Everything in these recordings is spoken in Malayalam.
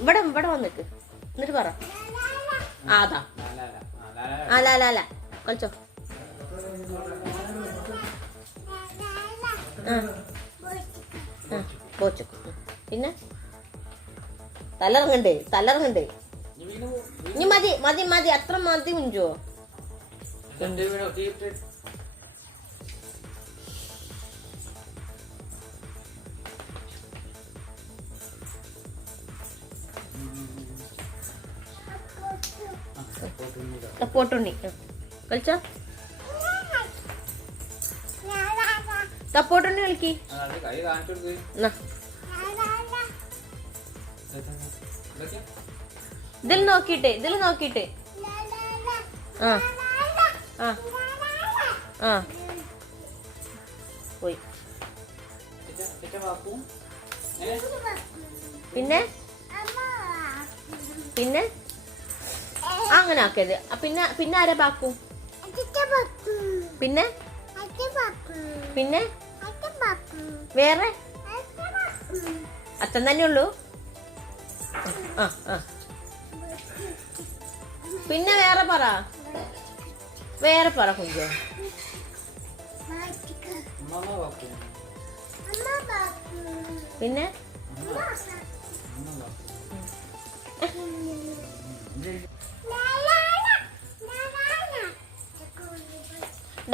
ഇവിടെ ഇവിടെ വന്നിക്ക്. എന്നിട്ട് പറ. ആതാ ആ ലാ ലാ ലാ. കളിച്ചോ. ആ. ആ പോച്ചു. പിന്നെ? തലറങ്ങണ്ടേ തലറങ്ങണ്ടേ. ഇനി മതി മതി മതി. അത്ര മതി മുഞ്ചോ. കൈ കാണിച്ചു കൊടുക്ക് എന്നാ ഇതിൽ നോക്കിട്ടെ ഇതിൽ നോക്കിട്ടെ ആ ആ പോയി പിന്നെ? പിന്നെ? അങ്ങനെ ആക്കരുത് പിന്നെ പിന്നെ ആരാ ബാക്കും പിന്നെ പിന്നെ വേറെ അച്ഛൻ തന്നെ ഉള്ളൂ പിന്നെ വേറെ പറ വേറെ പറ കുഞ്ചോ പിന്നെ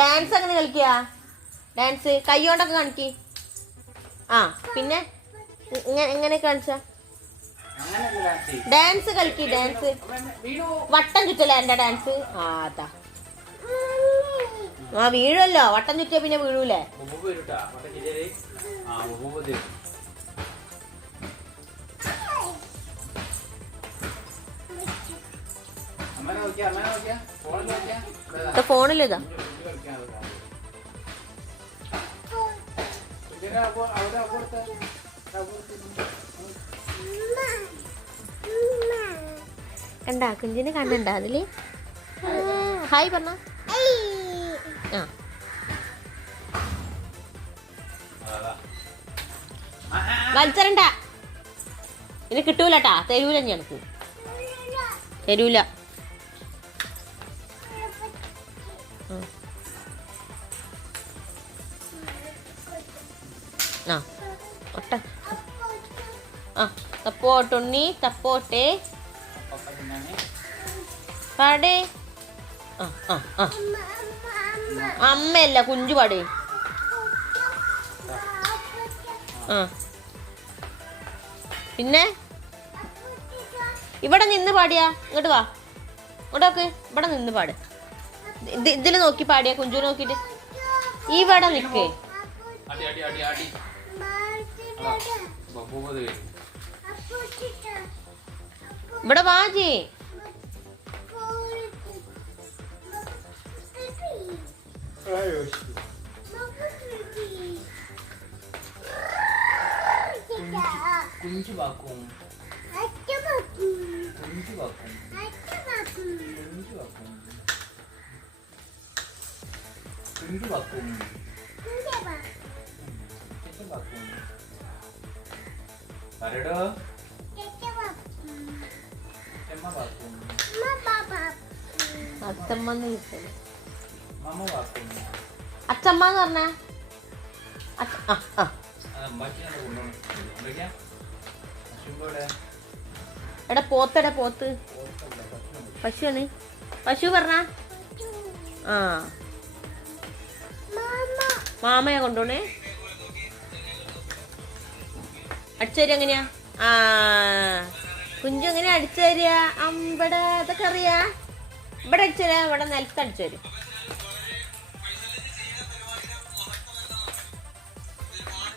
ഡാൻസ് അങ്ങനെ കളിക്കുക ഡാൻസ് കൈയോണ്ടൊക്കെ കാണിക്ക്. ആ പിന്നെ എങ്ങനെ കാണിച്ച. ഡാൻസ് കളിക്ക് ഡാൻസ് വട്ടം ചുറ്റല എന്റെ ഡാൻസ് ആ അതാ. ആ വീഴുമല്ലോ വട്ടം ചുറ്റിയ പിന്നെ വീഴൂലേ? അപ്പുറത്ത് കണ്ടാ കുഞ്ചിന് കണ്ടണ്ട അതിൽ? ഹായ് പറഞ്ഞ. ആ. വലിച്ചരണ്ട ഇനി കിട്ടൂലട്ടാ തരൂല ഞാൻ തരൂല. ആ. ഒട്ട. ആ തപ്പോട്ടുണ്ണി തപ്പോട്ടെ. പാടേ. ആ ആ ആ. അമ്മയല്ല കുഞ്ചു പാടേ. ആ. പിന്നെ? ഇവിടെ നിന്ന് പാടിയാ. ഇങ്ങോട്ട് വാ. ഇങ്ങോട്ടോക്ക് ഇവിടെ നിന്ന് പാട്. ഇത് ഇതിൽ നോക്കി പാടിയ കുഞ്ചു നോക്കിട്ട് ഇവിടെ നിക്കേ. അടി അടി അടി അടി. അതാ. ബൊബു തരും ഇവിടെ വാജി കുഞ്ചു വാക്കും. കുഞ്ചു വാക്കും. കുഞ്ചു വാക്കും. കുഞ്ചു വാക്കും 오는 വാക്കും പറയടോ ചെമ്മ വാക്കും അച്ഛമ്മ എന്ന് വിളിച്ചത് മമ്മ വാക്കും അച്ഛമ്മ എന്ന് പറഞ്ഞ? അച്ഛ- ആ ആ. അത് അമ്പാച്ചിനാണ് കൊണ്ടുപോകണം എന്തൊക്കെയാ അശ്വിമ്പോടെ എടാ പോത്തടാ പോത്ത്. പശുവാണ്. പശു പറഞ്ഞ? ആ. മാമയാ കൊണ്ടുപോണേ. അടിച്ചേരി എങ്ങനെയാ? ആ കുഞ്ചു എങ്ങനെയാ അടിച്ചു തരിക അമ്പട അതൊക്കെ അറിയാ? ഇവിടെ അടിച്ചേരാ ഇവിടെ നിലത്ത് അടിച്ചേരും.